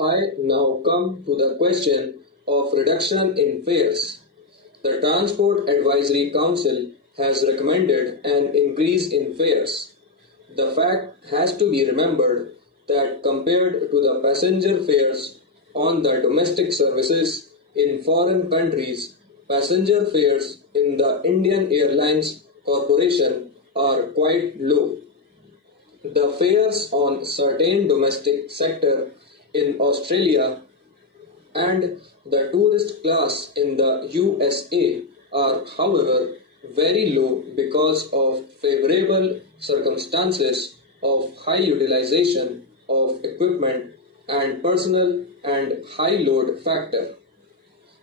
I now come to the question of reduction in fares. The Transport Advisory Council has recommended an increase in fares. The fact has to be remembered that compared to the passenger fares on the domestic services in foreign countries, passenger fares in the Indian Airlines Corporation are quite low. The fares on certain domestic sector in Australia and the tourist class in the USA are, however, very low because of favorable circumstances of high utilization of equipment and personnel and high load factor.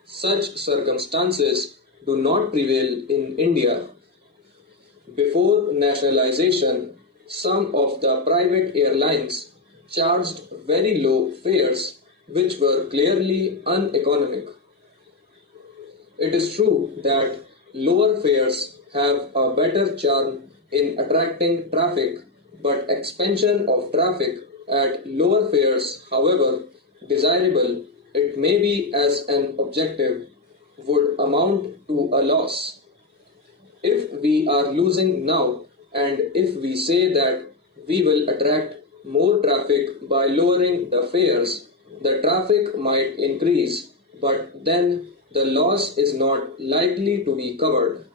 Such circumstances do not prevail in India. Before nationalization, some of the private airlines charged very low fares which were clearly uneconomic. It is true that lower fares have a better charm in attracting traffic, but expansion of traffic at lower fares, however desirable it may be as an objective, would amount to a loss. If we are losing now, and if we say that we will attract more traffic by lowering the fares, the traffic might increase, but then the loss is not likely to be covered.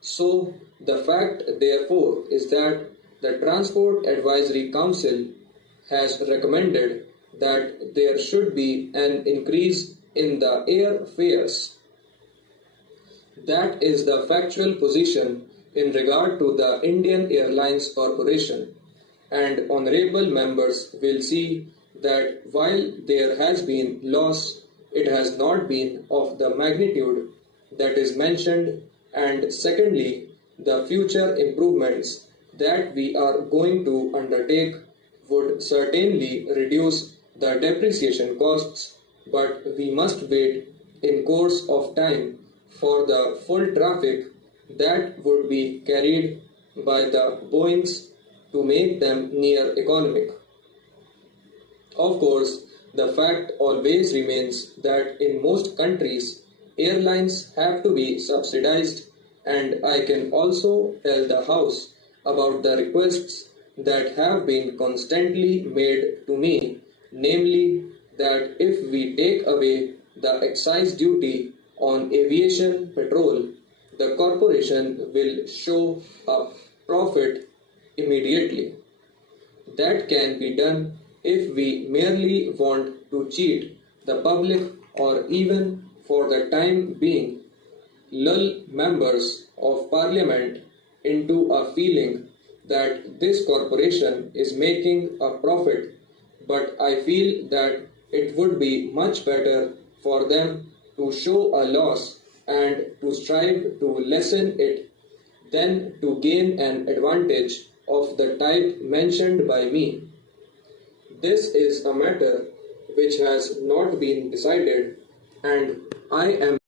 So, the fact therefore is that the Transport Advisory Council has recommended that there should be an increase in the air fares. That is the factual position in regard to the Indian Airlines Corporation, and honorable members will see that while there has been loss, it has not been of the magnitude that is mentioned, and secondly, the future improvements that we are going to undertake would certainly reduce the depreciation costs, but we must wait in course of time for the full traffic that would be carried by the Boeings to make them near economic. Of course, the fact always remains that in most countries, airlines have to be subsidized, and I can also tell the House about the requests that have been constantly made to me, namely that if we take away the excise duty on aviation petrol, the corporation will show a profit immediately. That can be done if we merely want to cheat the public or even for the time being lull members of parliament into a feeling that this corporation is making a profit, but I feel that it would be much better for them to show a loss and to strive to lessen it than to gain an advantage of the type mentioned by me. This is a matter which has not been decided, and I am